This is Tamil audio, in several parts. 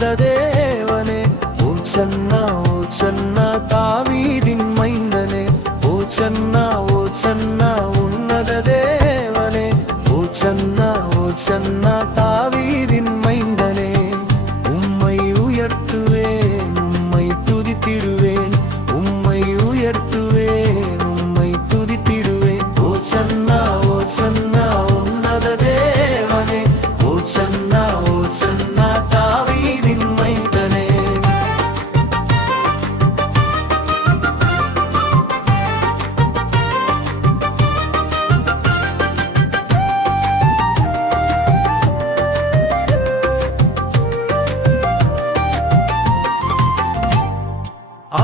உன்னத தேவனே. ஓசன்னா ஓசன்னா தாவீதின் மைந்தனே. ஓசன்னா ஓசன்னா உன்னத தேவனே. ஓசன்னா ஓசன்னா தாவீதின் மைந்தனே. உம்மை உயர்த்துவேன், உம்மை துதித்திடுவேன். உம்மை உயர்த்துவேன், உம்மை துதித்திடுவேன். ஓசன்னா ஓசன்னா உன்னத தேவனே. ஓசன்னா ஓசன்னா தாவீதின் மைந்தனே.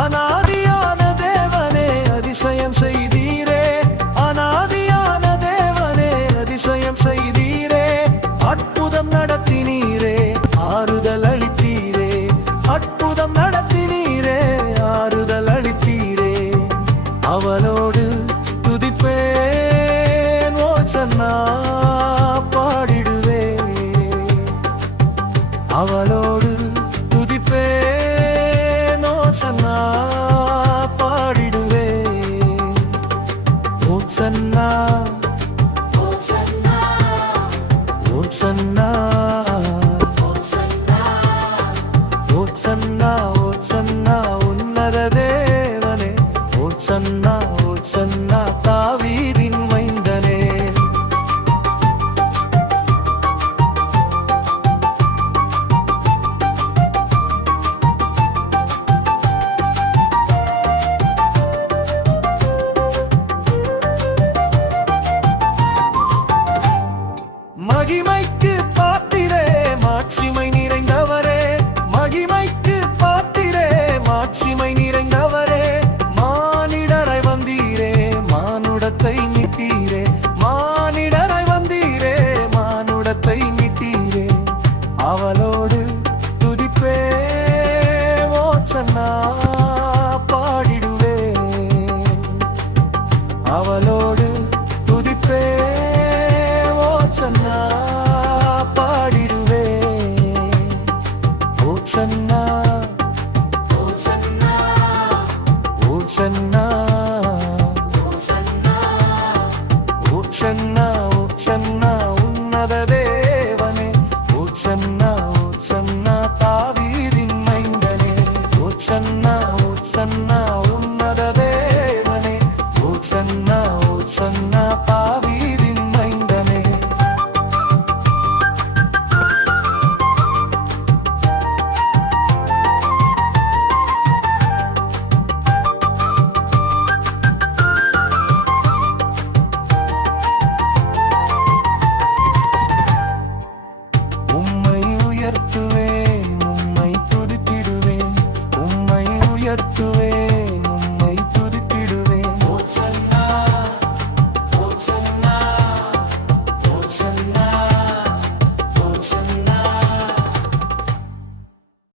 அநாதியான தேவனே அதிசயம் செய்தீரே. அநாதியான தேவனே அதிசயம் செய்தீரே. அற்புதம் நடத்தினீரே, ஆறுதல் அளித்தீரே. அற்புதம் நடத்தினீரே, ஆறுதல் அளித்தீரே. அவளோடு துதிப்பேன், ஓசன்னா பாடிடுவேன். அவளோடு துதிப்பேன், ஓசன்னா பாடிடுவேன். ஓசன்னா ஓசன்னா ஓசன்னா ஓசன்னா ஓசன்னா உன்னத தேவனே. ஓசன்னா ஓசன்னா தாவீதின் மைந்தனே. மகிமைக்கு பாத்திரே, மாட்சிமை நிறைந்தவரே. மகிமைக்கு பாத்திரே, மாட்சிமை நிறைந்தவரே. மானிடரை வந்தீரே, மானுடத்தை மீட்டீரே. மானிடரை வந்தீரே, மானுடத்தை மீட்டீரே. அவளோடு துதிப்பே, ஓசன்னா பாடிடுவேன். அவளோடு துதிப்பே, ஓசன்னா பாடிடுவேன். ஓசன்னா